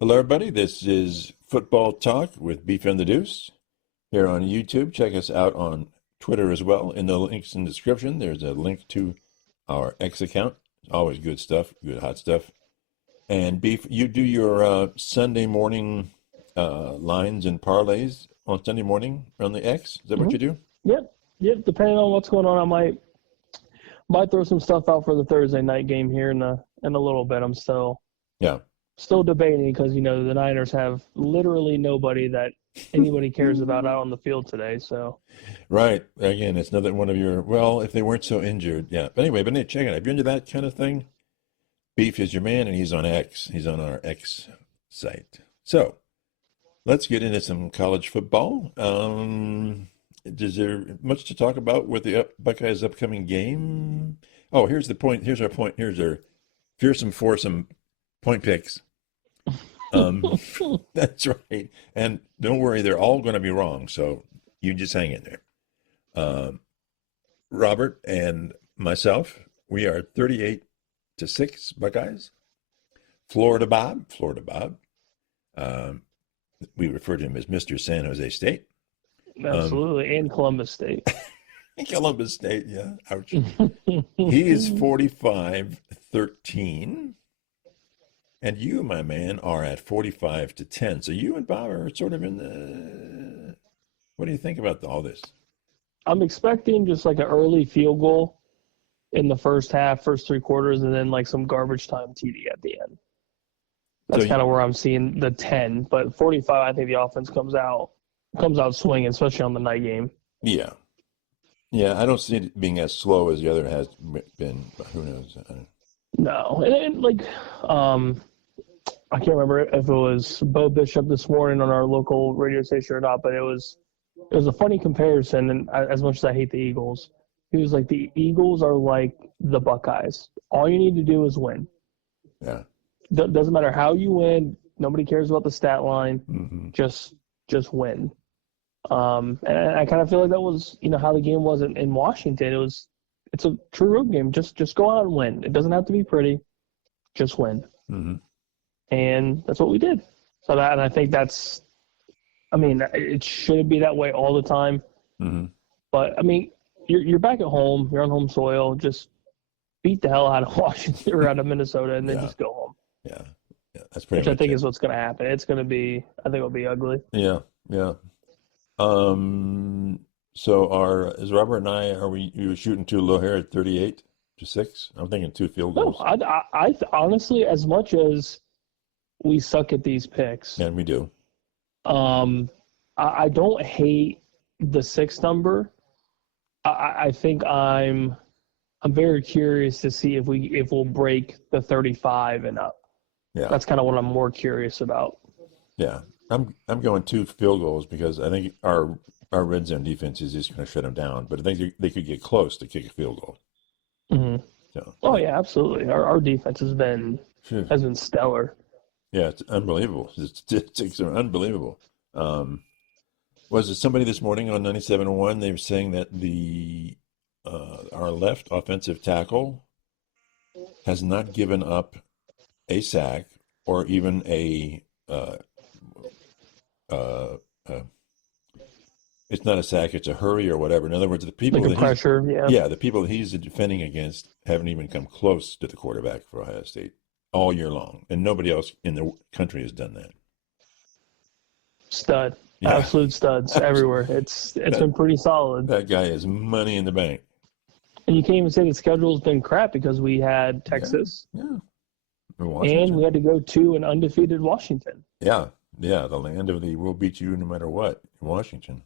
Hello, everybody. This is Football Talk with Beef and the Deuce here on YouTube. Check us out on Twitter as well. In the links in the description, there's a link to our X account. Always good stuff, good hot stuff. And Beef, you do your Sunday morning lines and parlays on Sunday morning on the X. Is that what hmm you do? Yep. Depending on what's going on, I might throw some stuff out for the Thursday night game here in a little bit. I'm Yeah. still debating because the Niners have literally nobody that anybody cares about out on the field today. So Right. Again, it's another one of your, well, if they weren't so injured. Yeah. But anyway, check it out. If you're into that kind of thing, Beef is your man, and he's on X. He's on our X site. So let's get into some college football. Is there much to talk about with the Buckeyes' upcoming game? Oh, here's the point. Here's our point. Here's our fearsome foursome point picks. That's right. And don't worry, they're all going to be wrong. So you just hang in there. Robert and myself, we are 38-6 Buckeyes. Florida Bob. We refer to him as Mr. San Jose State. absolutely, and Columbus State. Columbus State, yeah. Ouch. He is 45-13. And you, my man, are at 45-10. So you and Bob are sort of in the. What do you think about all this? I'm expecting just like an early field goal in the first half, first three quarters, and then like some garbage time TD at the end. That's So kind of where I'm seeing the 10, but 45. I think the offense comes out swinging, especially on the night game. yeah. Yeah, I don't see it being as slow as the other has been, but who knows? No, and like, I can't remember if it was Bo Bishop this morning on our local radio station or not, but it was a funny comparison. And as much as I hate the Eagles, he was like, the Eagles are like the Buckeyes. All you need to do is win. Yeah. Doesn't matter how you win. Nobody cares about the stat line. Mm-hmm. Just win. And I kind of feel like that was, how the game was in Washington. It's a true road game. Just go out and win. It doesn't have to be pretty. Just win. Mm-hmm. And that's what we did. And I think it should be that way all the time. Mm-hmm. But you're back at home. You're on home soil. Just beat the hell out of Washington or out of Minnesota, and then just go home. Yeah. That's pretty Which much I think it. is what's going to happen. I think it'll be ugly. Yeah. So is Robert and I, you shooting too low here at 38-6? I'm thinking 2 field No, goals. I honestly, as much as we suck at these picks, And we do. I don't hate the 6 number. I think I'm very curious to see if we'll break the 35 and up. Yeah. That's kind of what I'm more curious about. Yeah. I'm going 2 field goals because I think our red zone defense is just going to shut them down. But I think they could get close to kick a field goal. Mm-hmm. So, Oh yeah, absolutely. Our defense has been stellar. yeah, it's unbelievable. The statistics are unbelievable. Was it somebody this morning on 97.1? They were saying that our left offensive tackle has not given up a sack or even a it's not a sack, it's a hurry or whatever. In other words, the people Like a pressure, the people that he's defending against haven't even come close to the quarterback for Ohio State all year long, and nobody else in the country has done that. Stud. Yeah. Absolute studs everywhere. It's been pretty solid. That guy has money in the bank. And you can't even say the schedule's been crap because we had Texas Yeah. and we had to go to an undefeated Washington. Yeah, the land of the "we'll beat you no matter what" in Washington.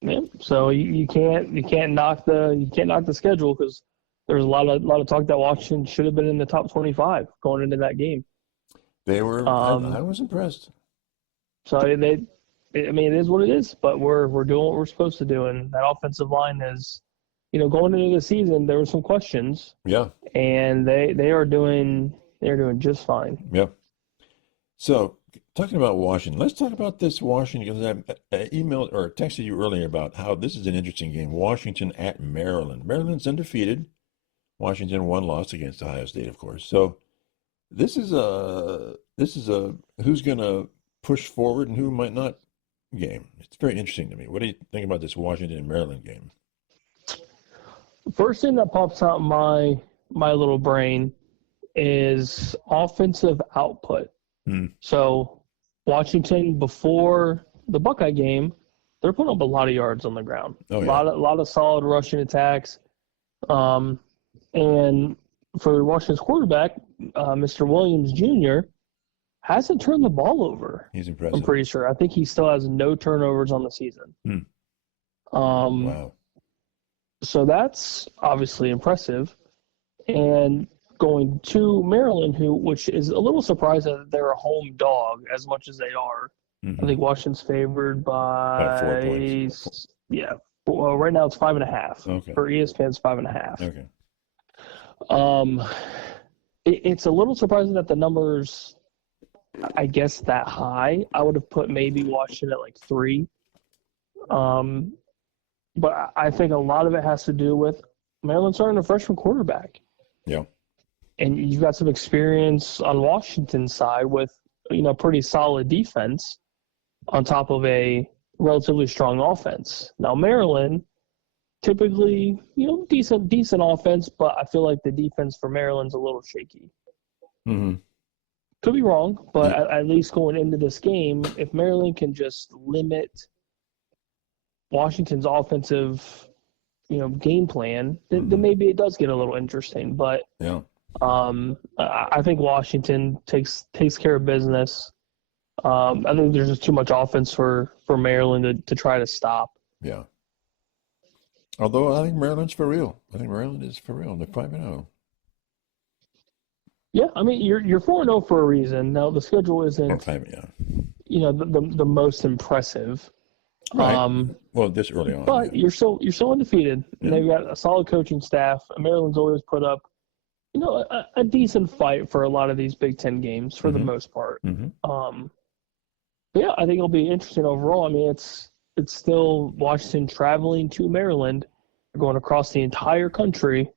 Yeah. So you can't knock the schedule because there's a lot of talk that Washington should have been in the top 25 going into that game. They were. I was impressed. So it is what it is. But we're doing what we're supposed to do, and that offensive line is, going into the season there were some questions. Yeah. And they are doing just fine. Yeah. So, talking about Washington, let's talk about this Washington, because I emailed or texted you earlier about how this is an interesting game. Washington at Maryland. Maryland's undefeated. Washington 1 loss against Ohio State, of course. So, this is a who's going to push forward and who might not game. It's very interesting to me. What do you think about this Washington and Maryland game? First thing that pops out in my little brain is offensive output. So Washington, before the Buckeye game, they're putting up a lot of yards on the ground. Oh, A yeah. lot of solid rushing attacks. And for Washington's quarterback, Mr. Williams Jr., hasn't turned the ball over. He's impressive. I'm pretty sure. I think he still has no turnovers on the season. Wow. So that's obviously impressive. And going to Maryland, which is a little surprising that they're a home dog as much as they are. I think Washington's favored by 4 points. Yeah. Well, right now it's 5.5. Okay. For ESPN's 5.5. Okay. It's a little surprising that the numbers, I guess, that high. I would have put maybe Washington at like 3. But I think a lot of it has to do with Maryland starting a freshman quarterback. Yeah. And you've got some experience on Washington's side with, pretty solid defense on top of a relatively strong offense. Now, Maryland, typically, decent offense, but I feel like the defense for Maryland's a little shaky. Could be wrong, but at least going into this game, if Maryland can just limit Washington's offensive, game plan, then maybe it does get a little interesting. But Yeah. I think Washington takes care of business. I think there's just too much offense for Maryland to try to stop. Yeah. Although I think Maryland's for real. I think Maryland is for real. They're 5-0. Yeah, I mean you're 4-0 for a reason. Now the schedule isn't the most impressive. Right. Well, this early on. But yeah. you're still undefeated. Yeah. They've got a solid coaching staff. Maryland's always put up, a decent fight for a lot of these Big Ten games for the most part. But yeah, I think it'll be interesting overall. I mean, it's still Washington traveling to Maryland, going across the entire country.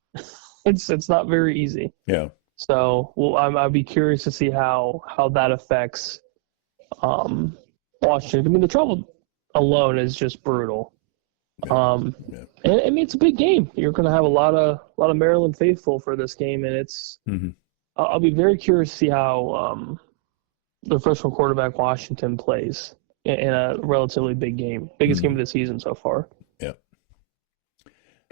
It's not very easy. Yeah. So, I'd be curious to see how that affects Washington. I mean, the travel alone is just brutal. Yeah. And I mean, it's a big game. You're going to have a lot of Maryland faithful for this game, and it's. I'll be very curious to see how the freshman quarterback Washington plays in a relatively big game, biggest game of the season so far. Yeah.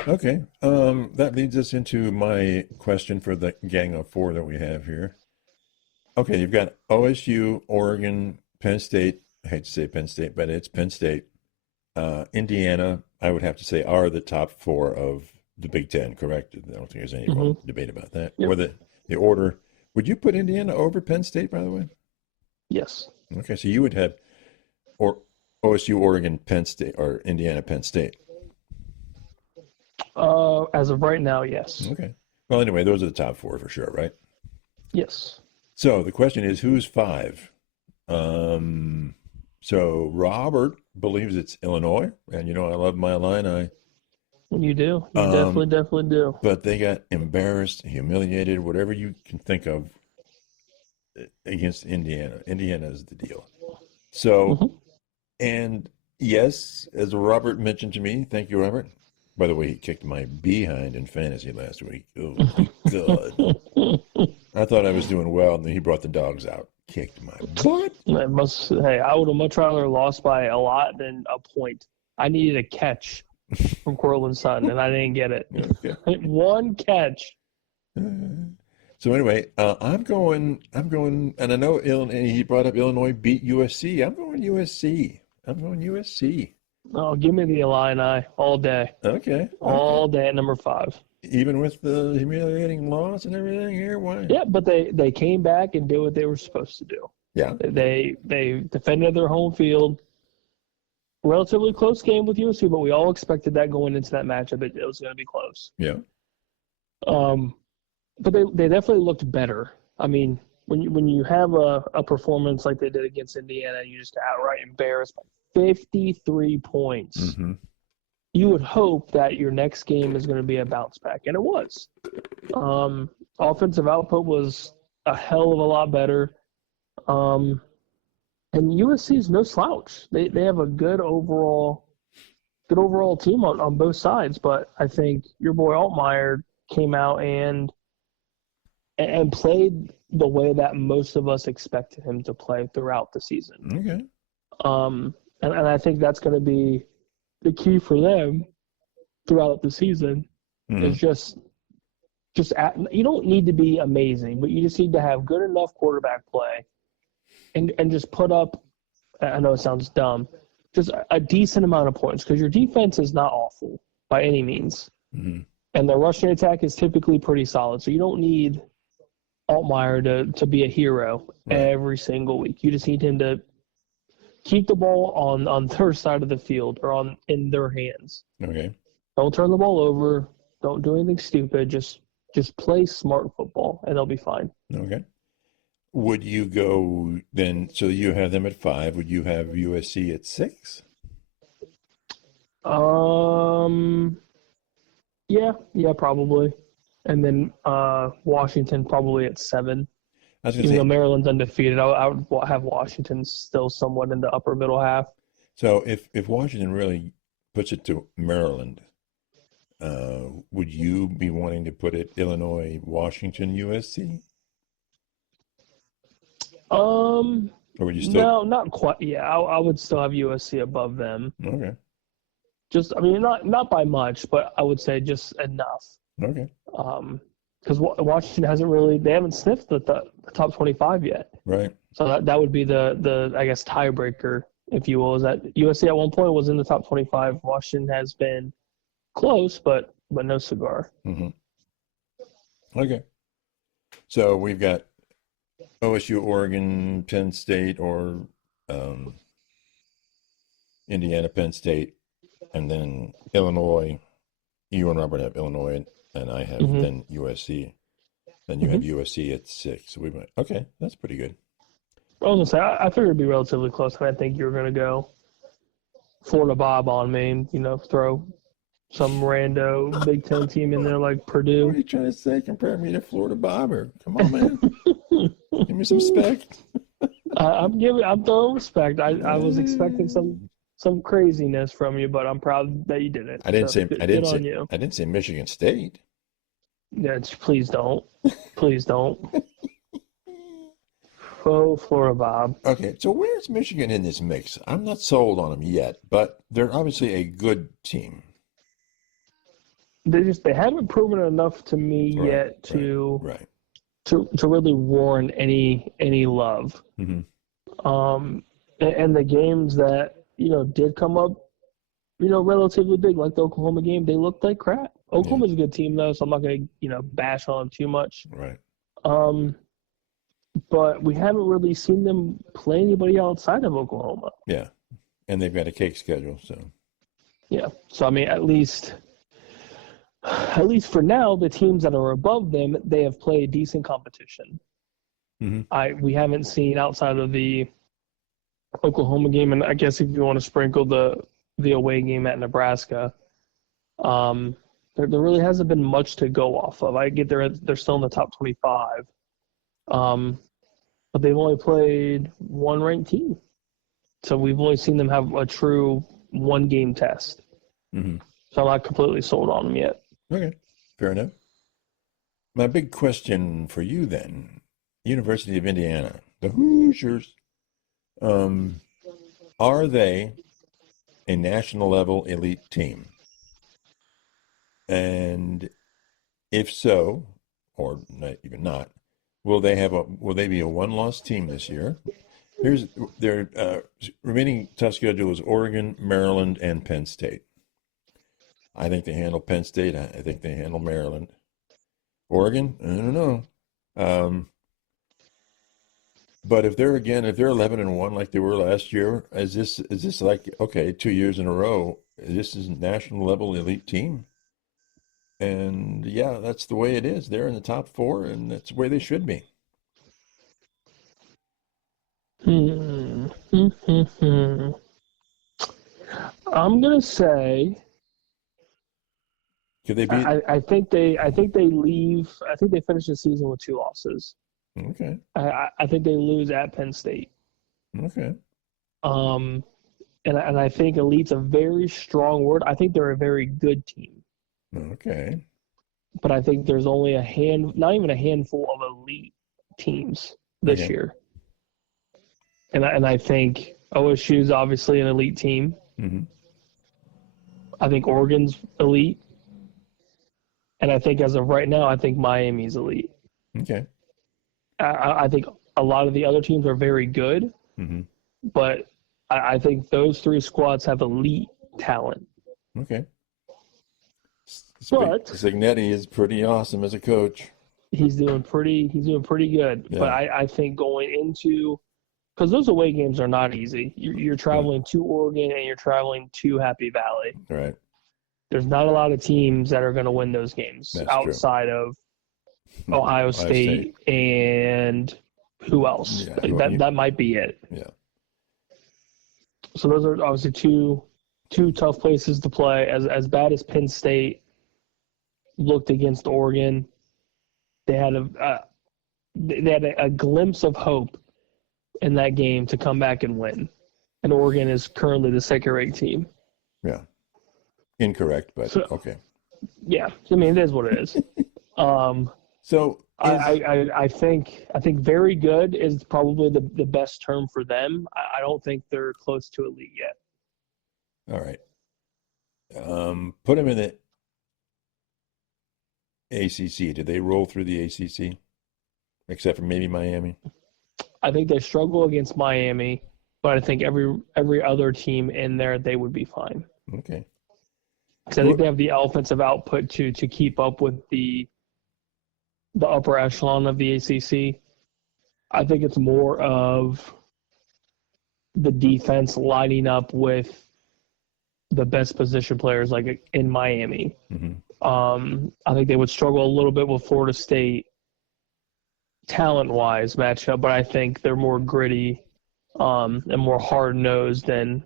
Okay. That leads us into my question for the gang of 4 that we have here. Okay, you've got OSU, Oregon, Penn State. I hate to say Penn State, but it's Penn State. Indiana, I would have to say, are the top 4 of the Big Ten, correct? I don't think there's any debate about that. Yep. Or the order. Would you put Indiana over Penn State, by the way? Yes. Okay, so you would have OSU, Oregon, Penn State, or Indiana, Penn State. As of right now, yes. Okay. Well, anyway, those are the top 4 for sure, right? Yes. So the question is, who's 5? So Robert believes it's Illinois, and I love my Illini. You do. You definitely do. But they got embarrassed, humiliated, whatever you can think of against Indiana. Indiana is the deal. So, and yes, as Robert mentioned to me, thank you, Robert. By the way, he kicked my behind in fantasy last week. Oh, God. I thought I was doing well, and then he brought the dogs out. Kicked my butt. I would have much rather lost by a lot than a point. I needed a catch from Cortland's son, and I didn't get it. Okay. One catch. So anyway, I'm going, and I know he brought up Illinois beat USC. I'm going USC. Oh, give me the Illini all day. Okay. All day at number 5. Even with the humiliating loss and everything here, why? Yeah, but they came back and did what they were supposed to do. Yeah. They defended their home field. Relatively close game with USC, but we all expected that going into that matchup. It was going to be close. Yeah. But they definitely looked better. I mean, when you have a performance like they did against Indiana, you just outright embarrassed by 53 points. You would hope that your next game is going to be a bounce back, and it was. Offensive output was a hell of a lot better. And USC is no slouch. They have a good overall team on both sides. But I think your boy Altmaier came out and played the way that most of us expected him to play throughout the season. Okay. And I think that's going to be the key for them throughout the season. Is just you don't need to be amazing, but you just need to have good enough quarterback play and just put up, I know it sounds dumb, just a decent amount of points because your defense is not awful by any means. Mm-hmm. And the rushing attack is typically pretty solid. So you don't need Altmaier to be a hero every single week. You just need him to keep the ball on their side of the field or in their hands. Okay. Don't turn the ball over. Don't do anything stupid. Just play smart football, and they'll be fine. Okay. Would you go then? So you have them at 5. Would you have USC at 6? Yeah, probably. And then Washington probably at 7. I was going to Even say, though Maryland's undefeated, I would have Washington still somewhat in the upper middle half. so if Washington really puts it to Maryland, would you be wanting to put it Illinois, Washington, USC? Or would you still? No, not quite. Yeah, I would still have USC above them. Okay. Just, I mean, not by much, but I would say just enough. Okay. Because Washington they haven't sniffed the top 25 yet. Right. So that would be the I guess tiebreaker, if you will, is that USC at one point was in the top 25. Washington has been close, but no cigar. Mm-hmm. Okay. So we've got OSU, Oregon, Penn State, or Indiana, Penn State, and then Illinois. You and Robert have Illinois, and I have then USC. Then you have USC at 6. So we went, okay, that's pretty good. I was gonna say I figured it'd be relatively close, and I think you were gonna go Florida Bob on me, and throw some rando Big Ten team in there like Purdue. What are you trying to say? Compare me to Florida Bobber? Come on, man. Give me some respect. I'm throwing respect. I was expecting some craziness from you, but I'm proud that you did it. I didn't on you. I didn't say Michigan State. Yeah, please don't. Please don't. Faux Florida Bob. Okay, so where's Michigan in this mix? I'm not sold on them yet, but they're obviously a good team. They haven't proven enough to me yet to really warrant any love. Mm-hmm. And the games that did come up, relatively big, like the Oklahoma game, they looked like crap. Oklahoma's a good team though, so I'm not gonna bash on them too much. Right. But we haven't really seen them play anybody outside of Oklahoma. Yeah, and they've got a cake schedule, so. Yeah, so I mean, at least for now, the teams that are above them, they have played decent competition. Mm-hmm. We haven't seen outside of the Oklahoma game, and I guess if you want to sprinkle the away game at Nebraska, there really hasn't been much to go off of. I get they're still in the top 25, but they've only played one ranked team, so we've only seen them have a true one-game test. Mm-hmm. So I'm not completely sold on them yet. Okay, fair enough. My big question for you then, University of Indiana, the Hoosiers, are they a national level elite team? And if so, or not even not, will they be a one-loss team this year? Here's their remaining tough schedule is Oregon, Maryland, and Penn State. I think they handle Penn State. I think they handle Maryland. Oregon, I don't know. But if they're 11-1 like they were last year, is this like, okay, 2 years in a row, this is a national level elite team? And yeah, that's the way it is. They're in the top 4, and that's where they should be. I'm gonna say. Could they beat? I think they leave. I think they finish the season with 2 losses. Okay. I think they lose at Penn State. Okay. Um, and I think elite's a very strong word. I think they're a very good team, Okay. but I think there's only not even a handful of elite teams this Okay. year. And I think OSU is obviously an elite team. Mm-hmm. I think Oregon's elite. And I think as of right now, I think Miami's elite. Okay. I think a lot of the other teams are very good, Mm-hmm. but I think those three squads have elite talent. Okay. But Signetti is pretty awesome as a coach. he's doing pretty good. Yeah. But I think going into, because those away games are not easy. You're traveling to Oregon and you're traveling to Happy Valley. Right. There's not a lot of teams that are going to win those games That's outside of Ohio State and who else? Yeah. That might be it. Yeah. So those are obviously two tough places to play. As bad as Penn State looked against Oregon, they had a glimpse of hope in that game to come back and win. And Oregon is currently the second-ranked team. Yeah. Incorrect, but okay. Yeah, I mean it is what it is. So I think very good is probably the best term for them. I don't think they're close to elite yet. all right. Put them in the ACC. Did they roll through the ACC? Except for maybe Miami? I think they struggle against Miami, but I think every other team in there, they would be fine. Okay. Because I think they have the offensive output to keep up with the upper echelon of the ACC. I think it's more of the defense lining up with the best position players, like in Miami. Mm-hmm. I think they would struggle a little bit with Florida State talent-wise matchup, but I think they're more gritty and more hard-nosed than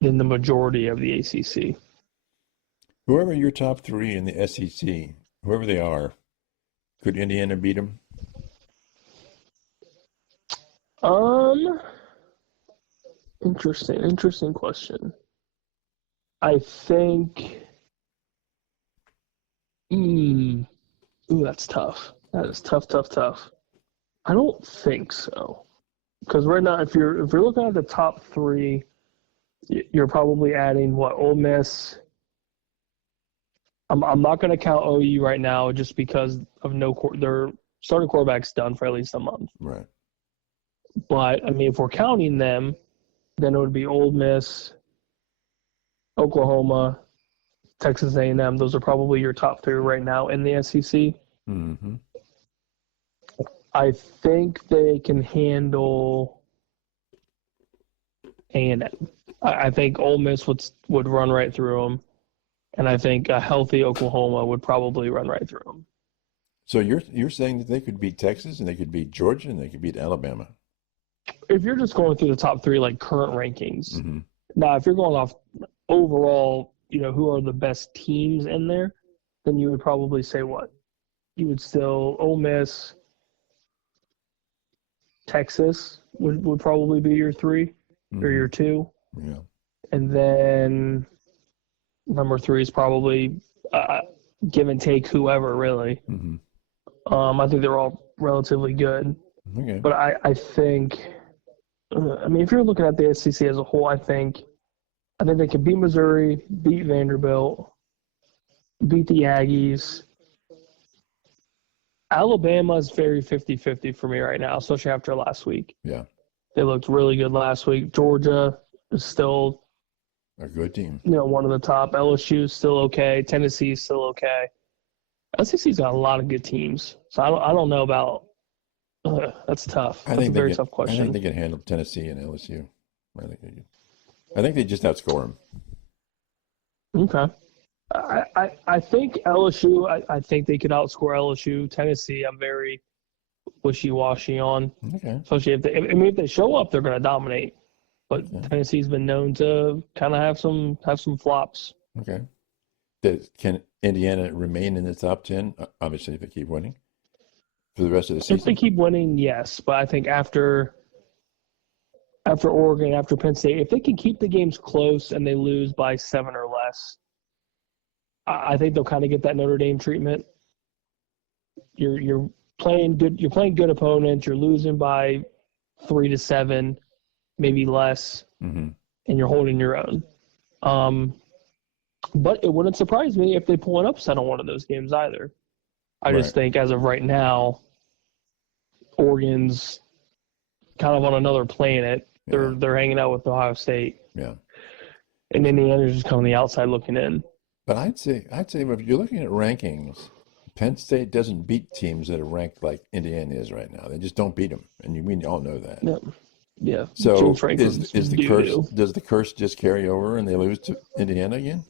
the majority of the ACC. Whoever your top three in the SEC, whoever they are, could Indiana beat them? Interesting question. I think. Ooh, that's tough. That is tough. I don't think so. Because right now, if you're looking at the top three, you're probably adding Ole Miss. I'm not going to count OU right now just because of their starting quarterback's done for at least a month. Right. But I mean, if we're counting them, then it would be Ole Miss, Oklahoma, Texas A&M. Those are probably your top three right now in the SEC. Mm-hmm. I think they can handle A&M. I think Ole Miss would run right through them, and I think a healthy Oklahoma would probably run right through them. So you're saying that they could beat Texas and they could beat Georgia and they could beat Alabama? If you're just going through the top three, like current rankings. Mm-hmm. Now, if you're going off overall, who are the best teams in there, then you would probably say what? You would still Ole Miss, Texas would probably be your three or your two. Yeah. And then number three is probably give and take whoever, really. Mm-hmm. I think they're all relatively good. Okay. But I think, if you're looking at the SEC as a whole, I think they can beat Missouri, beat Vanderbilt, beat the Aggies. Alabama is very 50-50 for me right now, especially after last week. Yeah. They looked really good last week. Georgia is still a good team. One of the top. LSU is still okay. Tennessee is still okay. SEC's got a lot of good teams, so I don't know about. That's tough. That's a very tough question. I think they can handle Tennessee and LSU. I think they just outscore them. Okay. I think LSU. I think they could outscore LSU. Tennessee, I'm very wishy-washy on. Okay. Especially if they show up, they're going to dominate. But Tennessee's been known to kind of have some flops. Okay. Can Indiana remain in the top 10? Obviously, if they keep winning. for the rest of the If they season? keep winning, yes. But I think after Oregon, after Penn State, if they can keep the games close and they lose by 7 or less, I think they'll kind of get that Notre Dame treatment. You're playing good. You're playing good opponents. You're losing by 3 to 7, maybe less, Mm-hmm. and you're holding your own. But it wouldn't surprise me if they pull an upset on one of those games either. I just think as of right now, Oregon's kind of on another planet. They're hanging out with Ohio State. Yeah. And Indiana's just coming on the outside looking in. But I'd say if you're looking at rankings, Penn State doesn't beat teams that are ranked like Indiana is right now. They just don't beat them, and we all know that. Yep. Yeah. So is the curse? Does the curse just carry over and they lose to Indiana again?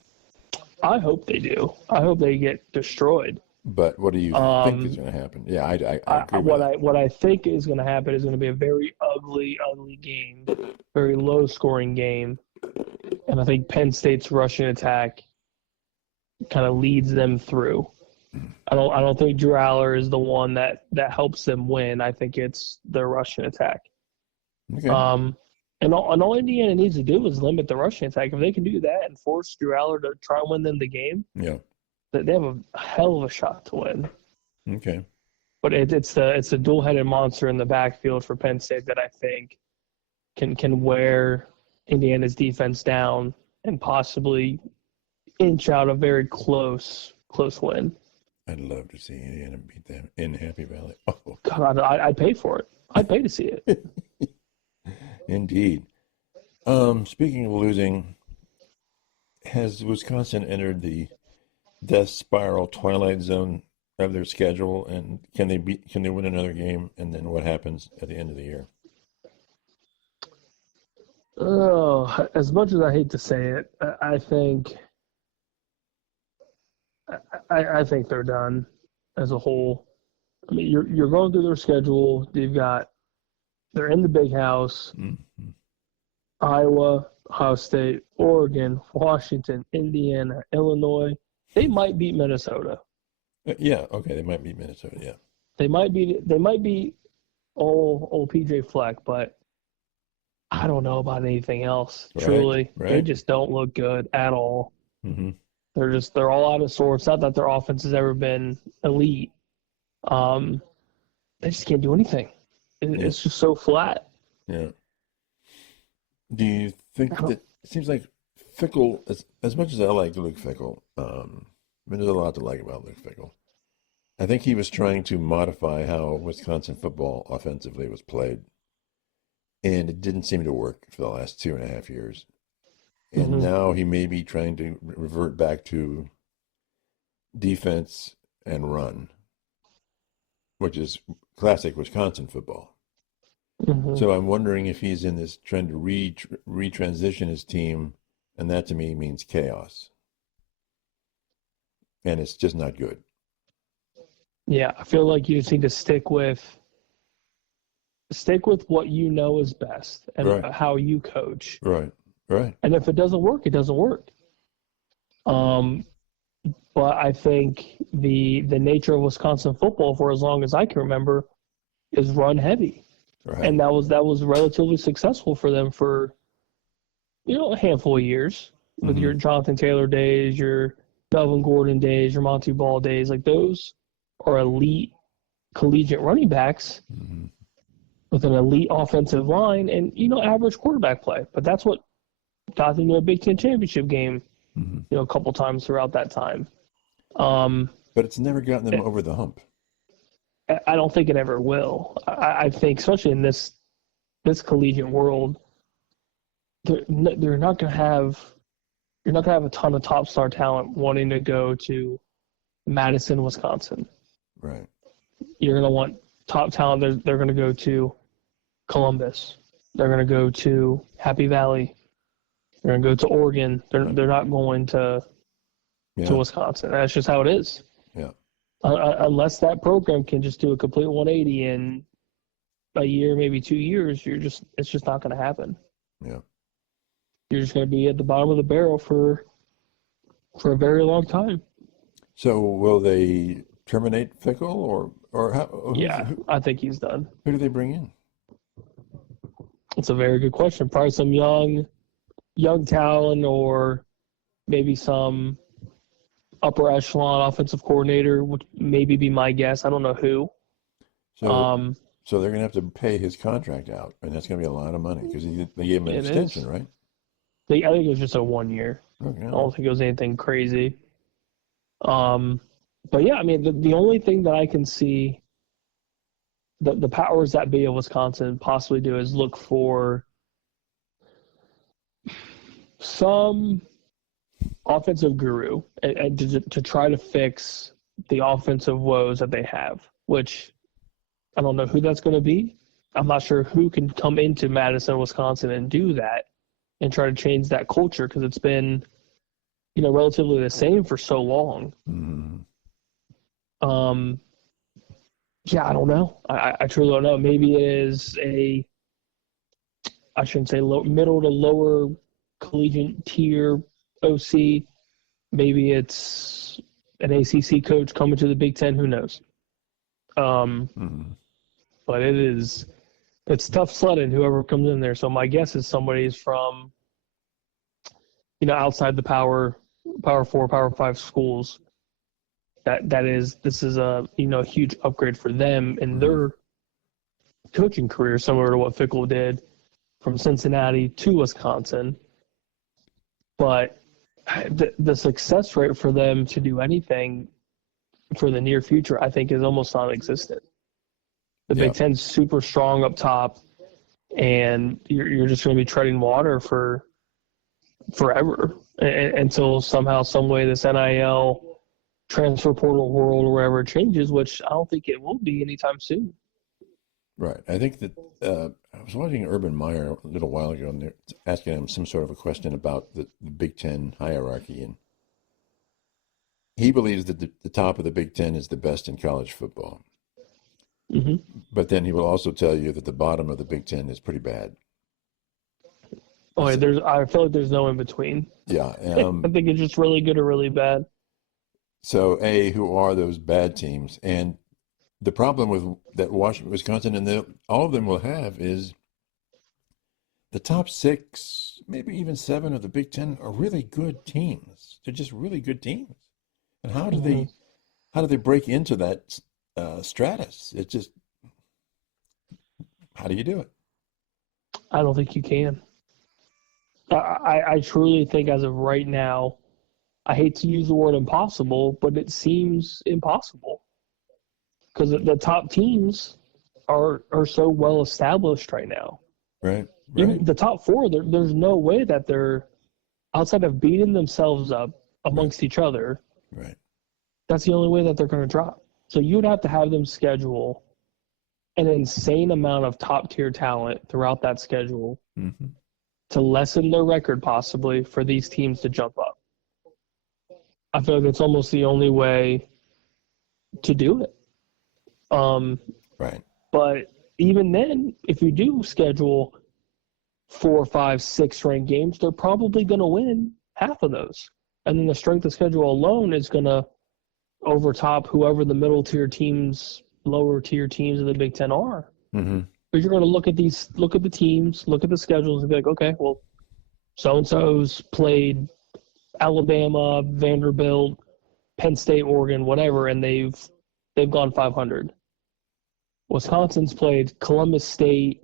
I hope they do. I hope they get destroyed. But what do you think is going to happen? Yeah, I agree with that. What I think is going to happen is going to be a very ugly game, very low scoring game, and I think Penn State's rushing attack kind of leads them through. I don't think Drew Aller is the one that helps them win. I think it's their rushing attack. Okay. And all Indiana needs to do is limit the rushing attack. If they can do that and force Drew Aller to try and win them the game, yeah, they have a hell of a shot to win. Okay. But it's the dual-headed monster in the backfield for Penn State that I think can wear Indiana's defense down and possibly inch out a very close win. I'd love to see Indiana beat them in Happy Valley. Oh, God, I'd pay for it. I'd pay to see it. indeed. Speaking of losing, has Wisconsin entered the death spiral twilight zone of their schedule, and can they win another game, and then what happens at the end of the year? Oh, as much as I hate to say it, I think they're done as a whole. I mean, you're going through their schedule. They're in the big house. Mm-hmm. Iowa, Ohio State, Oregon, Washington, Indiana, Illinois. They might beat Minnesota. Yeah, okay, they might beat Minnesota. Yeah, They might be old PJ Fleck, but I don't know about anything else. Right, Truly, right. They just don't look good at all. Mm-hmm. They're all out of sorts. Not that their offense has ever been elite. They just can't do anything. It's just so flat. Yeah. Do you think that it seems like Fickle, as much as I like Luke Fickle, there's a lot to like about Luke Fickle. I think he was trying to modify how Wisconsin football offensively was played, and it didn't seem to work for the last 2.5 years. And now he may be trying to revert back to defense and run, which is classic Wisconsin football. Mm-hmm. So I'm wondering if he's in this trend to retransition his team, and that to me means chaos. And it's just not good. Yeah, I feel like you just need to stick with what you know is best and Right. how you coach. Right. Right. And if it doesn't work, it doesn't work. But I think the nature of Wisconsin football, for as long as I can remember, is run heavy. Right. And that was relatively successful for them for a handful of years with your Jonathan Taylor days, your Melvin Gordon days, your Monty Ball days. Like, those are elite collegiate running backs with an elite offensive line and average quarterback play. But that's what got them to a Big Ten championship game a couple times throughout that time. But it's never gotten them over the hump. I don't think it ever will. I think, especially in this collegiate world, they're not going to have you're not going to have a ton of top star talent wanting to go to Madison, Wisconsin. Right. You're going to want top talent. They're going to go to Columbus. They're going to go to Happy Valley. They're going to go to Oregon. They're not going to Wisconsin. That's just how it is. Yeah. Unless that program can just do a complete 180 in a year, maybe 2 years, it's just not going to happen. Yeah. You're just going to be at the bottom of the barrel for a very long time. So will they terminate Fickle, or Or Yeah, I think he's done. who do they bring in? It's a very good question. Probably some young talent, or maybe some upper echelon offensive coordinator would maybe be my guess. I don't know who. So, so they're going to have to pay his contract out, and that's going to be a lot of money because they gave him an extension, right? I think it was just a 1 year. Okay. I don't think it was anything crazy. But yeah, I mean, the only thing that I can see the powers that be of Wisconsin possibly do is look for some offensive guru and to try to fix the offensive woes that they have, which I don't know who that's going to be. I'm not sure who can come into Madison, Wisconsin and do that and try to change that culture, because it's been, relatively the same for so long. Mm-hmm. Yeah, I don't know. I truly don't know. Maybe it is I shouldn't say middle to lower collegiate tier OC. Maybe it's an ACC coach coming to the Big Ten. Who knows? But it's tough sledding, whoever comes in there. So my guess is somebody's from, outside the Power 4, Power 5 schools. This is a huge upgrade for them in their coaching career, similar to what Fickle did from Cincinnati to Wisconsin. But the success rate for them to do anything for the near future, I think, is almost non-existent. The Big Ten's super strong up top, and you're just going to be treading water for forever until somehow, some way, this NIL transfer portal world or wherever it changes, which I don't think it will be anytime soon. Right. I think that I was watching Urban Meyer a little while ago, and they're asking him some sort of a question about the Big Ten hierarchy, and he believes that the top of the Big Ten is the best in college football. Mm-hmm. But then he will also tell you that the bottom of the Big Ten is pretty bad. Oh, I feel like there's no in between. Yeah. I think it's just really good or really bad. So, who are those bad teams? And the problem with that Washington, Wisconsin, and all of them will have is the top 6, maybe even 7 of the Big Ten are really good teams. They're just really good teams. And how do they break into that stratus? It's just, how do you do it? I don't think you can. I truly think, as of right now, I hate to use the word impossible, but it seems impossible, because the top teams are so well established right now. Right. Even the top 4, there's no way that they're, outside of beating themselves up amongst each other. Right. That's the only way that they're going to drop. So you'd have to have them schedule an insane amount of top tier talent throughout that schedule to lessen their record, possibly, for these teams to jump up. I feel like it's almost the only way to do it. Right. But even then, if you do schedule 4, 5, 6 ranked games, they're probably going to win half of those. And then the strength of schedule alone is going to overtop whoever the middle tier teams, lower tier teams of the Big Ten are. Mm-hmm. But you're going to look at the teams, look at the schedules, and be like, okay, well, so-and-so's played Alabama, Vanderbilt, Penn State, Oregon, whatever, and they've gone 500. Wisconsin's played Columbus State,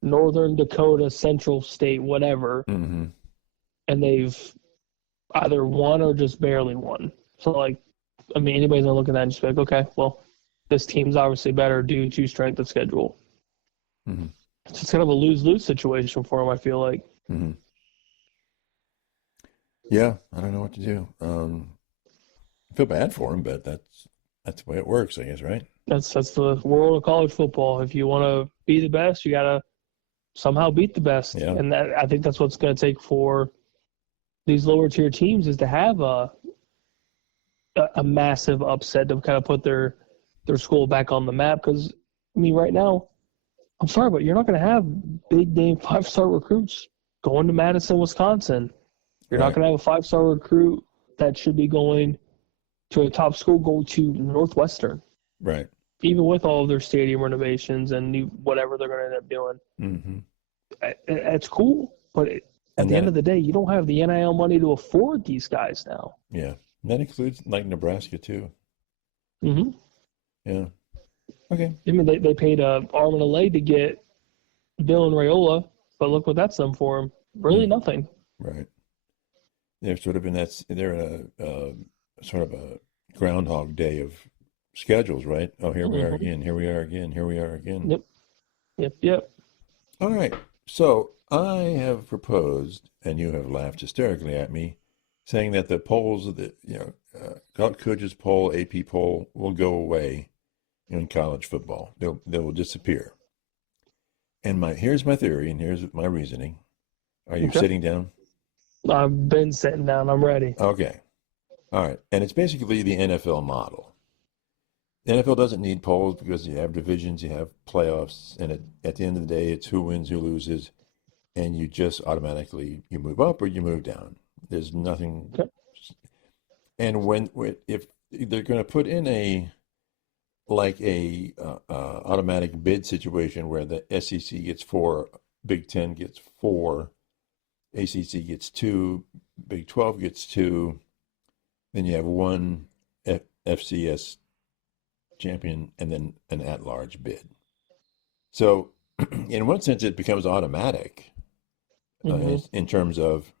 Northern Dakota, Central State, whatever, and they've either won or just barely won. So, anybody's going to look at that and just be like, okay, well, this team's obviously better due to strength of schedule. Mm-hmm. It's just kind of a lose-lose situation for them, I feel like. Mm-hmm. Yeah, I don't know what to do. I feel bad for him, but that's the way it works, I guess, right? That's the world of college football. If you want to be the best, you got to somehow beat the best. Yeah. And I think that's what's going to take for these lower tier teams, is to have a massive upset to kind of put their school back on the map. Because, right now, I'm sorry, but you're not going to have big name 5-star recruits going to Madison, Wisconsin. You're not going to have a 5-star recruit that should be going to a top school go to Northwestern. Right. even with all of their stadium renovations and new whatever they're going to end up doing, Mm-hmm. it's cool. But at And the end that, of the day, you don't have the NIL money to afford these guys now. yeah, that includes like Nebraska too. Hmm. Yeah. Okay. I mean, they paid a arm and a leg to get Bill and Raiola, but look what that's done for them. Really Mm, nothing. right. They're sort of in that. They're in a sort of a Groundhog Day of schedules, right? Oh, here we are Hmm. again. Here we are again. Here we are again. Yep, yep, yep. All right. So I have proposed, and you have laughed hysterically at me, saying that the polls, college coaches poll, AP poll, will go away in college football. They will disappear. And here's my theory, and here's my reasoning. Are you Okay. sitting down? I've been sitting down. I'm ready. Okay. All right. And it's basically the NFL model. The NFL doesn't need polls because you have divisions, you have playoffs, and at the end of the day, it's who wins, who loses, and you just automatically you move up or you move down. There's nothing. Okay. And if they're going to put in a automatic bid situation where the SEC gets 4, Big Ten gets 4, ACC gets 2, Big 12 gets 2, then you have one FCS champion and then an at-large bid. So, in one sense, it becomes automatic Hmm. in terms of,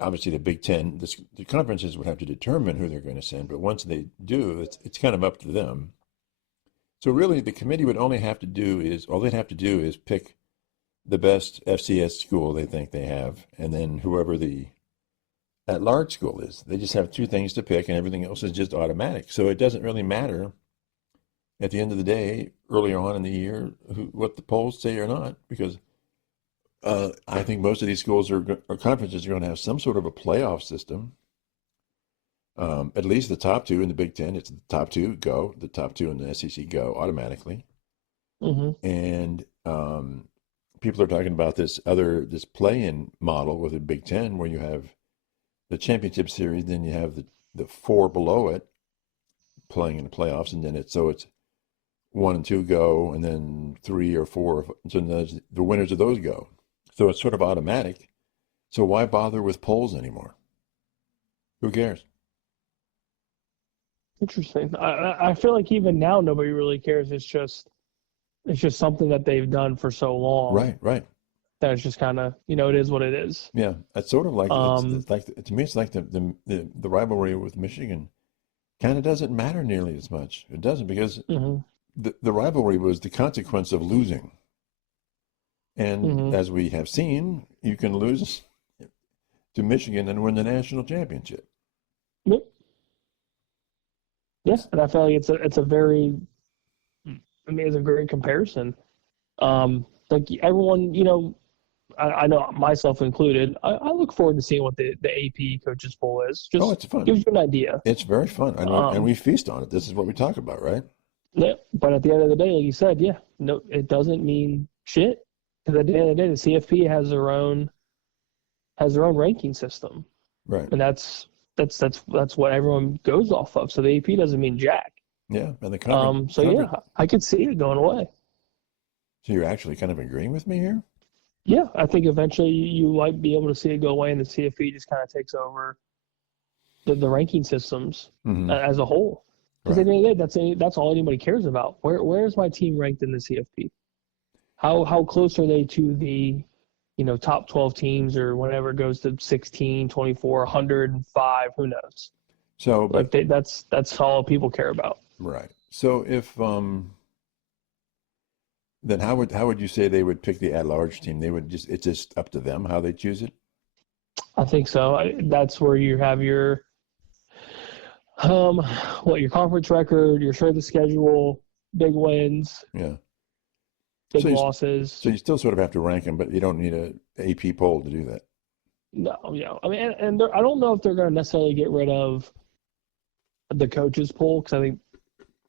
obviously, the Big Ten, the conferences would have to determine who they're going to send, but once they do, it's kind of up to them. So, really, the committee would only have to do is, all they'd have to do is pick the best FCS school they think they have, and then whoever the at-large school is. They just have 2 things to pick, and everything else is just automatic. So it doesn't really matter at the end of the day, earlier on in the year, what the polls say or not, because I think most of these schools or conferences are going to have some sort of a playoff system. At least the top 2 in the Big Ten, it's the top 2 go, the top 2 in the SEC go automatically. Hmm. And people are talking about this play-in model with the Big Ten where you have the championship series, then you have the 4 below it playing in the playoffs, and then it's 1 and 2 go, and then 3 or 4, so the winners of those go. So it's sort of automatic. So why bother with polls anymore? Who cares? Interesting. I feel like even now nobody really cares. It's just something that they've done for so long Right, right. that it's just kind of it is what it is. Yeah, it's sort of like Um. it's like to me it's like the rivalry with Michigan kind of doesn't matter nearly as much. It doesn't because Hmm. the rivalry was the consequence of losing. And Hmm. as we have seen, you can lose to Michigan and win the national championship. Yep. Yeah, and I feel like it's a very, I mean, it's a great comparison. Like everyone, I know myself included. I look forward to seeing what the AP coaches poll is. Oh, Just it's fun. gives you an idea. It's very fun. I know, and Um, we feast on it. This is what we talk about, right? yeah, but at the end of the day, like you said, yeah, no, it doesn't mean shit. Because at the end of the day, the CFP has their own ranking system, Right. and that's what everyone goes off of. So the AP doesn't mean jack. Yeah. And the So yeah, I could see it going away. So you're actually kind of agreeing with me here? Yeah, I think eventually you might be able to see it go away, and the CFP just kind of takes over the ranking systems Hmm. as a whole. Because at Right. the end of the day, that's all anybody cares about. Where's my team ranked in the CFP? How close are they to the top 12 teams or whenever it goes to 16, 24, 105? Who knows? So, Like but that's all people care about. right. So if then how would you say they would pick the at-large team? They would it's just up to them how they choose it? I think so. That's where you have your um, your conference record, your strength of schedule, big wins, Yeah. big So losses. you still sort of have to rank them, but you don't need a AP poll to do that. No, I mean, and I don't know if they're going to necessarily get rid of the coaches poll because I think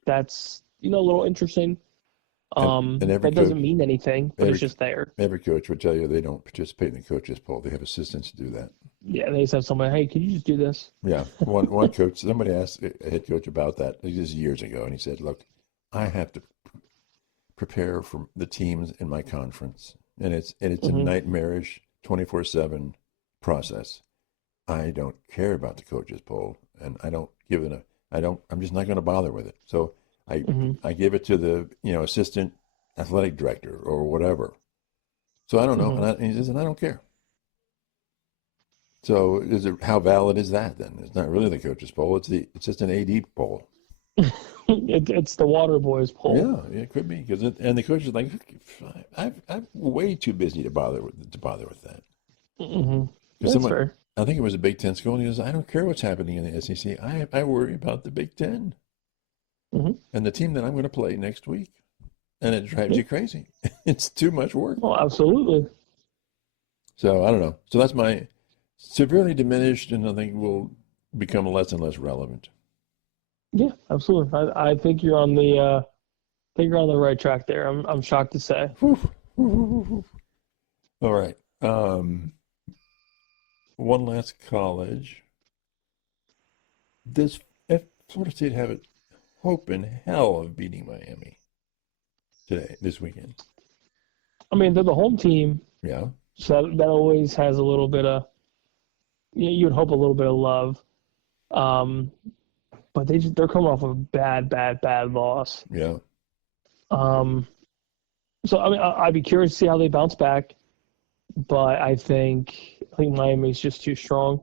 that's a little interesting. And every That doesn't coach mean anything, but every it's just there. every coach would tell you they don't participate in the coaches poll. They have assistants to do that. Yeah, they just have someone, hey, can you just do this? Yeah, one coach. Somebody asked a head coach about that. This is years ago, and he said, "Look, I have to prepare for the teams in my conference, and it's a Hmm. nightmarish 24/7 process. I don't care about the coaches poll, and I don't give it a. I don't. I'm just not going to bother with it. So I Hmm. I give it to the assistant athletic director or whatever. So I don't know, Hmm. and he says, and I don't care. So how valid is that then? It's not really the coaches poll. It's just an AD poll. It's the Water Boys poll. Yeah, it could be because and the coach is like, I'm way too busy to bother with that. Hmm. Because That's someone, fair. I think it was a Big Ten school, and he goes, I don't care what's happening in the SEC. I worry about the Big Ten Hmm. and the team that I'm going to play next week, and it drives Yeah. you crazy. It's too much work. Well, absolutely. So I don't know. So that's my severely diminished, and I think will become less and less relevant. Yeah, absolutely. I think you're on the think you're on the right track there. I'm shocked to say. Whew, whew, whew, whew. All right. One last college. Does Florida State have a hope in hell of beating Miami this weekend? I mean, they're the home team, Yeah, so that always has a little bit of you would hope a little bit of love. Um, but they're coming off a bad loss. yeah. Um, so I mean, I'd be curious to see how they bounce back, but I think Miami's just too strong,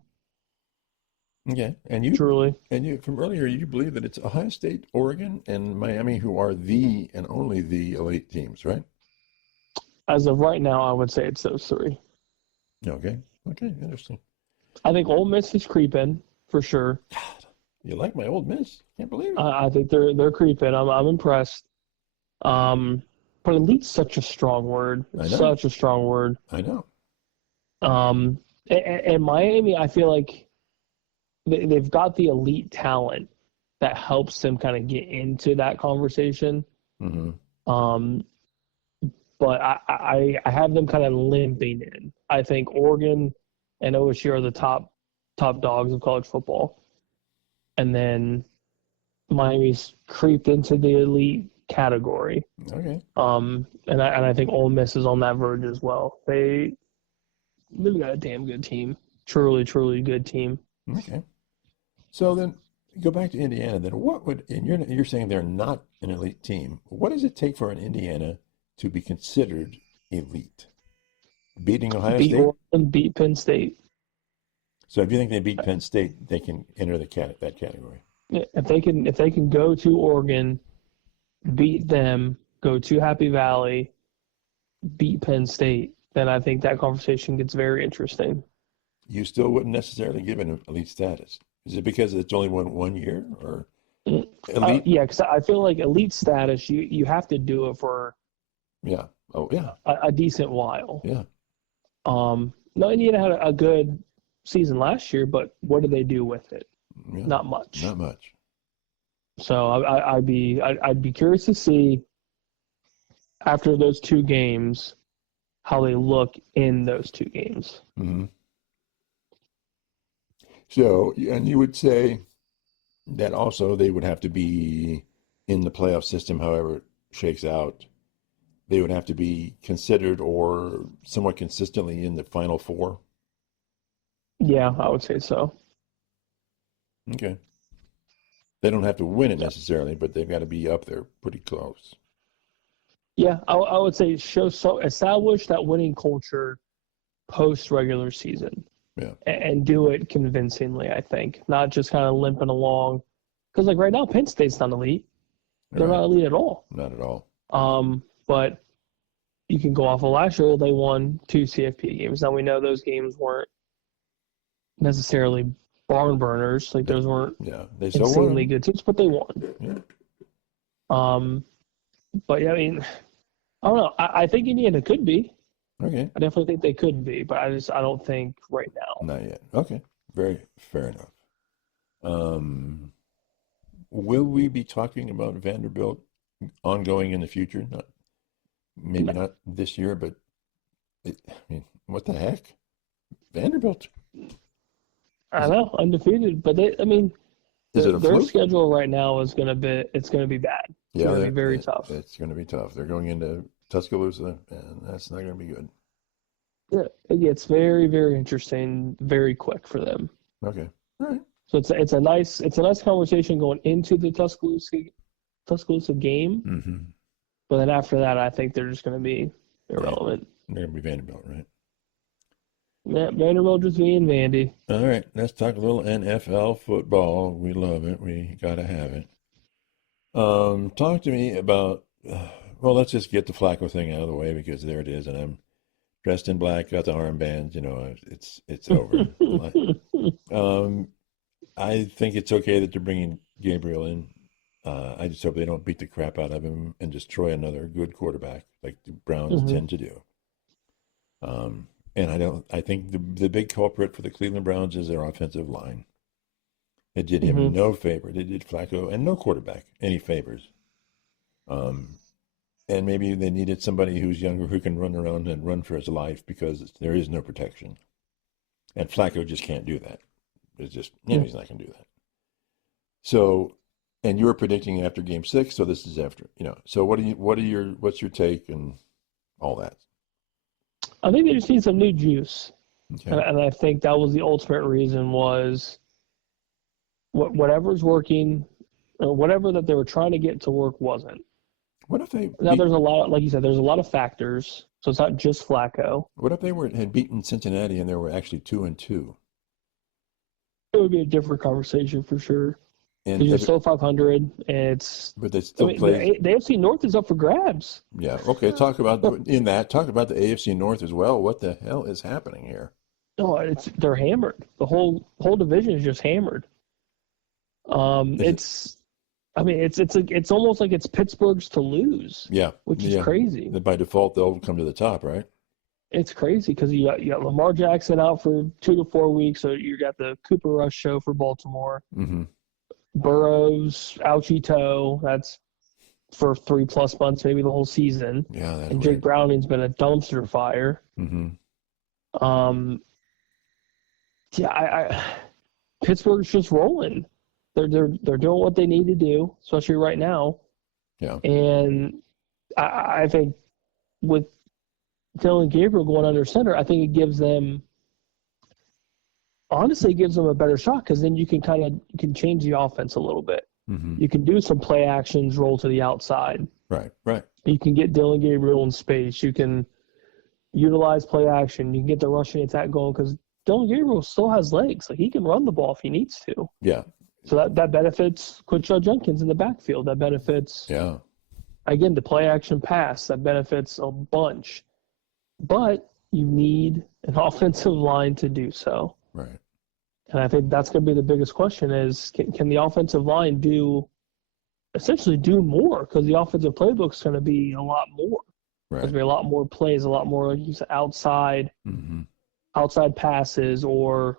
Okay. truly. And you from earlier, you believe that it's Ohio State, Oregon, and Miami who are the and only the elite teams, right? As of right now, I would say it's those three. Okay. Okay. Interesting. I think Ole Miss is creeping for sure. God, you like my old Miss? Can't believe it. I think they're creeping. I'm impressed. Um, but elite's such a strong word. I know. Such a strong word. I know. And Miami, I feel like they've got the elite talent that helps them kind of get into that conversation. Hmm. Um, but I have them kind of limping in. I think Oregon and OSU are the top dogs of college football, and then Miami's creeped into the elite category. Okay. And I think Ole Miss is on that verge as well. They've got a damn good team, truly good team. Okay. So then go back to Indiana. Then what would and you're saying they're not an elite team. What does it take for an Indiana to be considered elite? Beating Ohio Beat State? Oregon, beat Penn State. So if you think they beat Penn State, they can enter that category. If they can go to Oregon, beat them, go to Happy Valley, beat Penn State, then I think that conversation gets very interesting. You still wouldn't necessarily give it an elite status. Is it because it's only one year or elite? Yeah, because I feel like elite status, you have to do it for Yeah. Oh, yeah. a decent while. Yeah. No, Indiana had a good season last year, but what did they do with it? Yeah. Not much. Not much. So I'd be curious to see after those two games how they look in those two games. Hmm. So, and you would say that also they would have to be in the playoff system, however it shakes out. They would have to be considered or somewhat consistently in the final four. Yeah, I would say so. Okay. They don't have to win it necessarily, but they've got to be up there pretty close. Yeah, I would say establish that winning culture post regular season Yeah. and do it convincingly. I think not just kind of limping along because like right now Penn State's not elite. They're Right. not elite at all. Not at all. But you can go off of last year. Well, they won two CFP games. Now we know those games weren't necessarily barn burners. Like those weren't Yeah. They still insanely won. good teams, but they won. Yeah. But yeah, I mean, I don't know. I think Indiana could be. Okay. I definitely think they could be, but I don't think right now. Not yet. Okay. Very fair enough. Will we be talking about Vanderbilt ongoing in the future? Maybe No. not this year, but I mean, what the heck? Vanderbilt. I know, undefeated, but Is it a their fluke? schedule right now is gonna be bad. It's Yeah, gonna be very tough. it's going to be tough. They're going into Tuscaloosa, and that's not going to be good. Yeah, it gets very, very interesting very quick for them. Okay. All right. So it's a nice conversation going into the Tuscaloosa game, Mm-hmm. but then after that, I think they're just going to be Yeah. irrelevant. They're going to be Vanderbilt, right? Yeah, Vanderbilt just being Vandy. All right. Let's talk a little NFL football. We love it. We got to have it. Talk to me about, well, let's just get the Flacco thing out of the way because there it is, and I'm dressed in black, got the armband, it's over. Um, I think it's okay that they're bringing Gabriel in. I just hope they don't beat the crap out of him and destroy another good quarterback like the Browns Mm-hmm. tend to do. And I think the big culprit for the Cleveland Browns is their offensive line. It did him Mm-hmm. no favor. It did Flacco and no quarterback any favors. And maybe they needed somebody who's younger who can run around and run for his life because there is no protection. And Flacco just can't do that. It's just, he's not going to do that. So, and you were predicting after game 6, so this is after, So what's your take and all that? I think they just need some new juice, Okay. and I think that was the ultimate reason was whatever's working, or whatever that they were trying to get to work wasn't. What if they Now there's a lot, like you said, there's a lot of factors, so it's not just Flacco. what if they had beaten Cincinnati and they were actually 2-2? It would be a different conversation for sure. And Because you're still 500, and it's. but they still The play. AFC North is up for grabs. Yeah. Okay. Talk about the AFC North as well. What the hell is happening here? No, they're hammered. The whole division is just hammered. It's almost like it's Pittsburgh's to lose. Yeah. Which is crazy. By default, they'll come to the top, right? It's crazy because you got Lamar Jackson out for 2 to 4 weeks, so you got the Cooper Rush show for Baltimore. Mm-hmm. Burrow's ouchie toe. That's for 3+ months, maybe the whole season. Yeah, that's and Jake weird. Browning's been a dumpster fire. Mm-hmm. Pittsburgh's just rolling. They're doing what they need to do, especially right now. Yeah. And I think with Dylan Gabriel going under center, I think it gives them a better shot because then you can change the offense a little bit. Mm-hmm. You can do some play actions, roll to the outside. Right. Right. You can get Dylan Gabriel in space. You can utilize play action. You can get the rushing attack going because Dylan Gabriel still has legs. Like he can run the ball if he needs to. Yeah. So that benefits Quinshon Judkins in the backfield. That benefits, Yeah. again, the play action pass. That benefits a bunch. But you need an offensive line to do so. Right. And I think that's going to be the biggest question is can the offensive line essentially do more? Because the offensive playbook is going to be a lot more. Right. There's going to be a lot more plays, a lot more, like you said, outside passes or,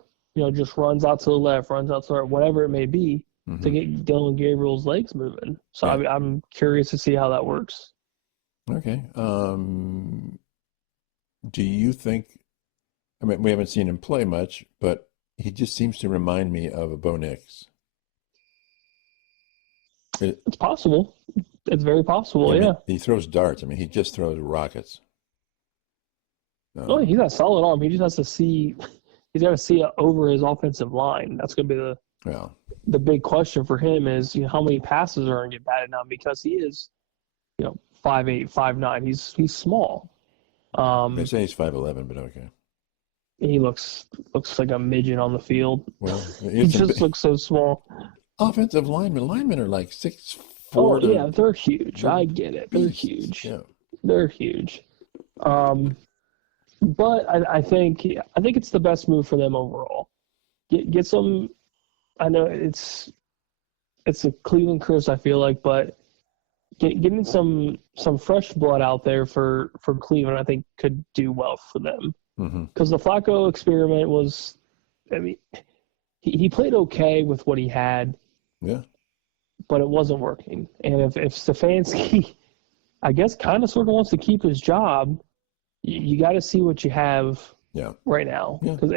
just runs out to the left, runs out to the right, whatever it may be to get Dylan Gabriel's legs moving. So Yeah. I'm curious to see how that works. Okay. Do you think, we haven't seen him play much, but he just seems to remind me of a Bo Nix. It's possible. It's very possible, yeah. He throws darts. He just throws rockets. He's got a solid arm. He just has to see – he's got to see it over his offensive line. That's going to be the big question for him is, how many passes are going to get batted down because he is, 5'8", 5'9". He's small. They say he's 5'11", but okay. He looks like a midget on the field. Well, he just looks so small. Offensive linemen are like 6'4". Oh yeah, they're huge. I get it. They're huge. Yeah. They're huge. But I think it's the best move for them overall. Get some. I know it's a Cleveland curse. I feel like, but getting some fresh blood out there for Cleveland, I think could do well for them. Because the Flacco experiment was, he played okay with what he had. Yeah. But it wasn't working. And if Stefanski, I guess, kind of sort of wants to keep his job, you got to see what you have right now. Because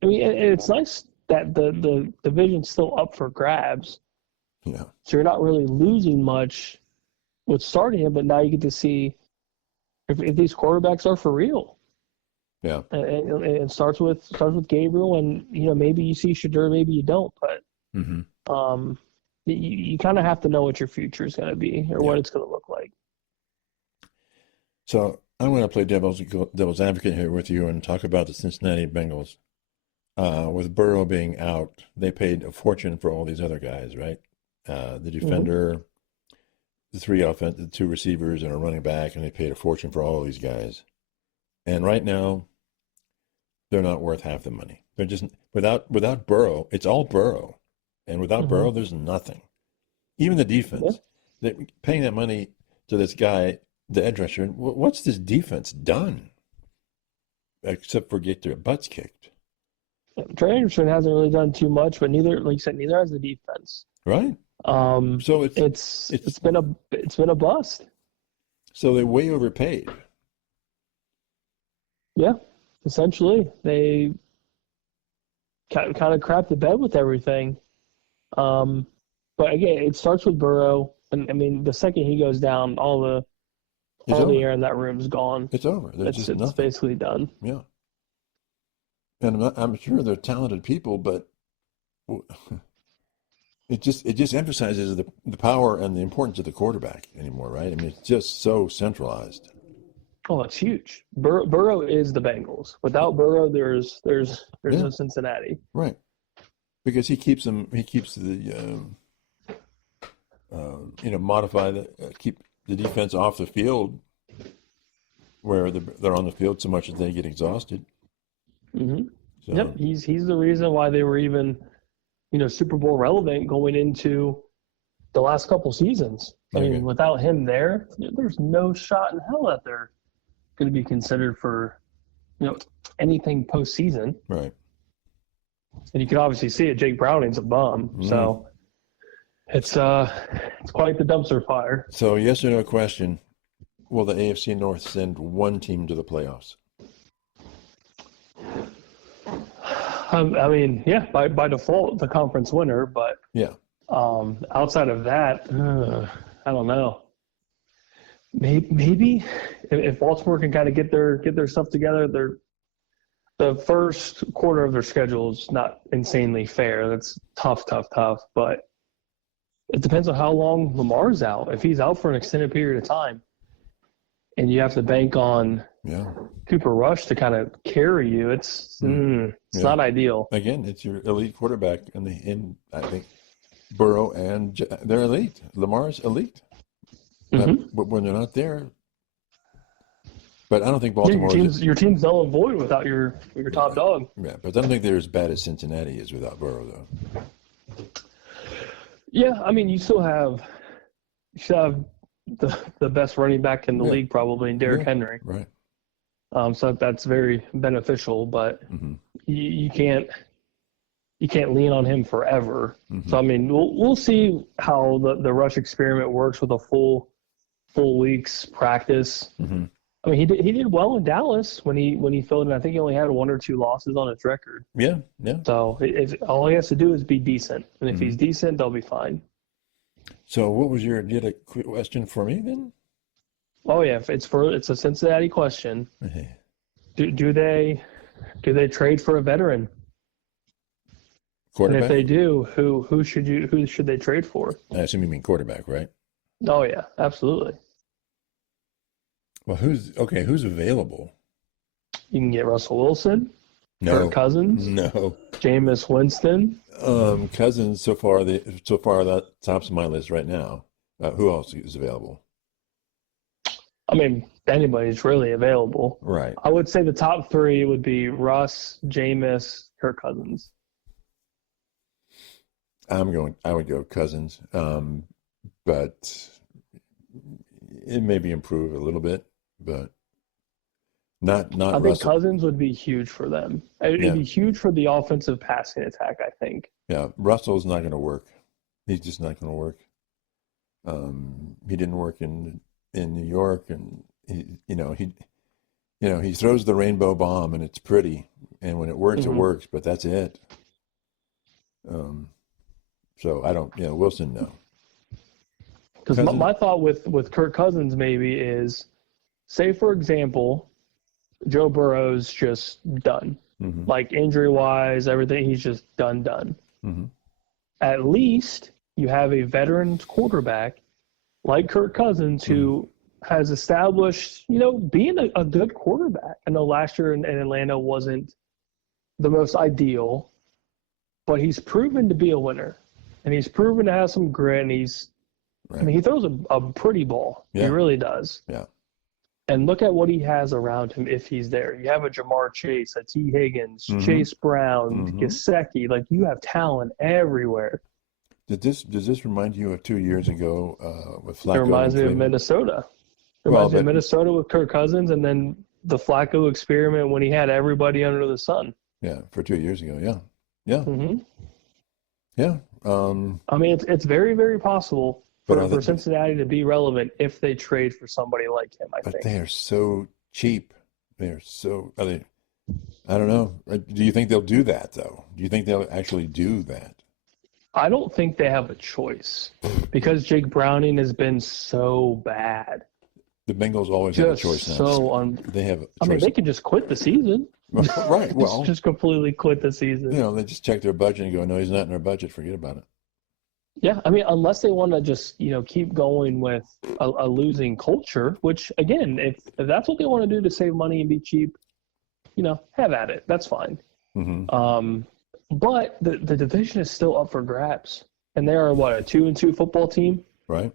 it's nice that the division's still up for grabs. Yeah. So you're not really losing much with starting him, but now you get to see if these quarterbacks are for real. Yeah. And it starts with Gabriel, and maybe you see Shadur, maybe you don't, but you kind of have to know what your future is going to be or what it's going to look like. So I'm going to play devil's advocate here with you and talk about the Cincinnati Bengals. With Burrow being out, they paid a fortune for all these other guys, right? The defender, the two receivers, and a running back, and they paid a fortune for all of these guys. And right now, they're not worth half the money. They're just without Burrow. It's all Burrow, and without Burrow, there's nothing. Even the defense, they're paying that money to this guy, the edge rusher. What's this defense done, except for get their butts kicked? Trey Anderson hasn't really done too much, but neither, like you said, neither has the defense. Right. So it's been a bust. So they way overpaid. Yeah, essentially they kind of crapped the bed with everything. But again, it starts with Burrow, and I mean, the second he goes down, all the air in that room is gone. It's over. It's basically done. Yeah. And I'm sure they're talented people, but it just emphasizes the power and the importance of the quarterback anymore, right? I mean, it's just so centralized. Oh, it's huge. Burrow is the Bengals. Without Burrow, there's no Cincinnati. Right. Because he keeps the keep the defense off the field where they're on the field so much that they get exhausted. Mm-hmm. So, yep, he's the reason why they were even, Super Bowl relevant going into the last couple seasons. I mean, without him there's no shot in hell that they're going to be considered for, anything postseason. Right. And you can obviously see it. Jake Browning's a bum, so it's quite the dumpster fire. So, yes or no question: will the AFC North send one team to the playoffs? I mean, yeah, by default, the conference winner, but outside of that, I don't know. Maybe if Baltimore can kind of get their stuff together, the first quarter of their schedule is not insanely fair. That's tough, but it depends on how long Lamar's out. If he's out for an extended period of time, and you have to bank on Cooper Rush to kind of carry you, it's not ideal. Again, it's your elite quarterback, and I think Burrow and they're elite. Lamar's elite, but when they're not there. But I don't think Baltimore. Your team's null and void without your top dog. Yeah, but I don't think they're as bad as Cincinnati is without Burrow, though. Yeah, I mean, you still have the best running back in the league probably in Derrick Henry. Right. So that's very beneficial, but you can't lean on him forever. So I mean, we'll see how the Rush experiment works with a full week's practice. I mean, he did well in Dallas when he filled in. I think he only had 1 or 2 losses on his record. Yeah. So all he has to do is be decent, and if he's decent, they'll be fine. So what was you had a quick question for me then? Oh yeah, it's a Cincinnati question. Do they trade for a veteran? Quarterback? And if they do, who should they trade for? I assume you mean quarterback, right? Oh yeah, absolutely. Well, who's available? You can get Russell Wilson. No. Kirk Cousins. No. Jameis Winston. Cousins so far that tops my list right now. Who else is available? I mean, anybody's really available. Right. I would say the top 3 would be Russ, Jameis, Kirk Cousins. I would go Cousins, but it maybe improve a little bit, but not. I think Russell. Cousins would be huge for them. It'd be huge for the offensive passing attack, I think. Yeah, Russell's not going to work. He's just not going to work. He didn't work in New York, and he throws the rainbow bomb, and it's pretty, and when it works, it works, but that's it. So I don't, Wilson, no. Because my thought with Kirk Cousins maybe is, say, for example, Joe Burrow's just done. Mm-hmm. Like injury-wise, everything, he's just done. Mm-hmm. At least you have a veteran quarterback like Kirk Cousins who has established, being a good quarterback. I know last year in Atlanta wasn't the most ideal, but he's proven to be a winner. And he's proven to have some grit, and he throws a pretty ball. Yeah. He really does. Yeah. And look at what he has around him if he's there. You have a Jamar Chase, a T. Higgins, Chase Brown, Gesicki. Like, you have talent everywhere. Does this remind you of 2 years ago with Flacco? It reminds me of Minnesota. It reminds me of Minnesota with Kirk Cousins, and then the Flacco experiment when he had everybody under the sun. Yeah, for 2 years ago. Yeah. Yeah. Mm-hmm. Yeah. I mean, it's very, very possible for Cincinnati to be relevant if they trade for somebody like him, I think. But they are so cheap. I don't know. Do you think they'll do that, though? Do you think they'll actually do that? I don't think they have a choice because Jake Browning has been so bad. The Bengals always have a choice now. They have a choice. I mean, they could just quit the season. Right. Well, just completely quit the season. They just check their budget and go, no, he's not in our budget. Forget about it. Yeah, I mean, unless they want to just, keep going with a losing culture, which, again, if that's what they want to do to save money and be cheap, have at it. That's fine. Mm-hmm. But the division is still up for grabs. And they are, a 2-2 football team? Right.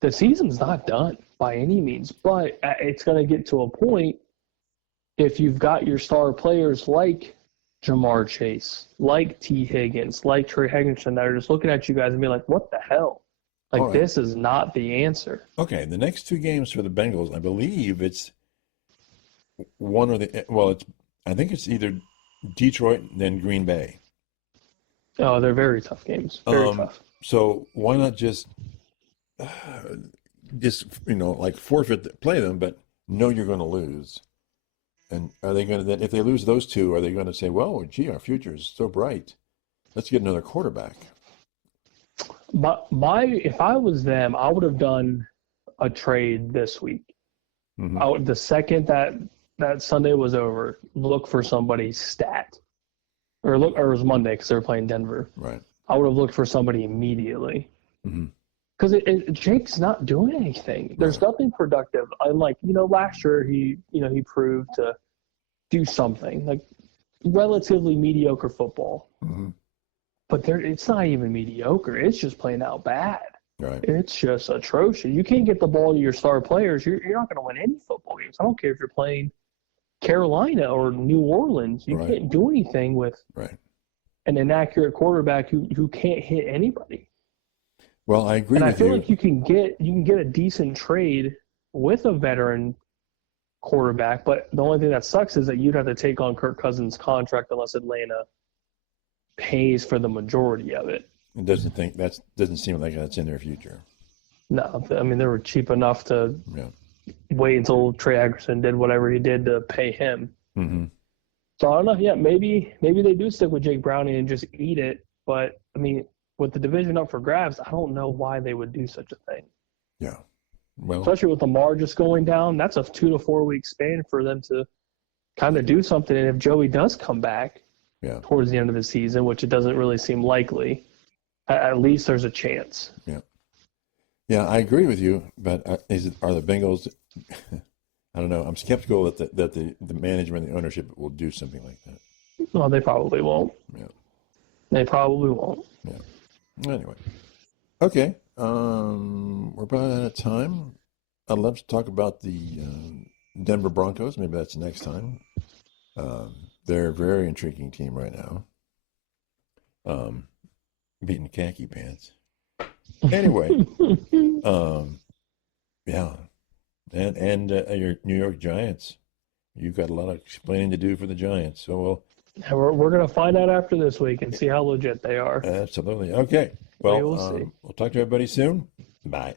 The season's not done by any means, but it's going to get to a point if you've got your star players like Jamar Chase, like T. Higgins, like Trey Hendrickson that are just looking at you guys and being like, what the hell? Like, this is not the answer. Okay, the next 2 games for the Bengals, I believe it's I think it's either Detroit and then Green Bay. Oh, they're very tough games. Very tough. So why not just forfeit, play them, but know you're going to lose? And are they going to, if they lose those 2, are they going to say, well, gee, our future is so bright, let's get another quarterback? If I was them, I would have done a trade this week. Mm-hmm. The second that Sunday was over, look for somebody's stat. Or it was Monday because they were playing Denver. Right. I would have looked for somebody immediately. Because Jake's not doing anything. There's nothing productive. Unlike, last year he proved to do something, like relatively mediocre football. Mm-hmm. But it's not even mediocre. It's just playing out bad. Right. It's just atrocious. You can't get the ball to your star players. You're not going to win any football games. I don't care if you're playing Carolina or New Orleans. You can't do anything with an inaccurate quarterback who can't hit anybody. Well, I agree with you. And I feel like you can get a decent trade with a veteran quarterback, but the only thing that sucks is that you'd have to take on Kirk Cousins' contract unless Atlanta pays for the majority of it. It doesn't seem like that's in their future. No, I mean, they were cheap enough to wait until Trey Hendrickson did whatever he did to pay him. Mm-hmm. So I don't know. Yeah, maybe they do stick with Jake Browning and just eat it. But I mean, with the division up for grabs, I don't know why they would do such a thing. Yeah, well, especially with Lamar just going down, that's a 2 to 4 week span for them to kind of do something. And if Joey does come back towards the end of the season, which it doesn't really seem likely, at least there's a chance. Yeah, I agree with you. But are the Bengals? I don't know. I'm skeptical that the management, the ownership will do something like that. Well, they probably won't. Yeah, they probably won't. Yeah. Anyway, okay. We're about out of time. I'd love to talk about the Denver Broncos. Maybe that's next time. They're a very intriguing team right now. Beating khaki pants. Anyway, yeah. And your New York Giants. You've got a lot of explaining to do for the Giants. So we're going to find out after this week and see how legit they are. Absolutely. Okay. Well, we'll see. We'll talk to everybody soon. Bye.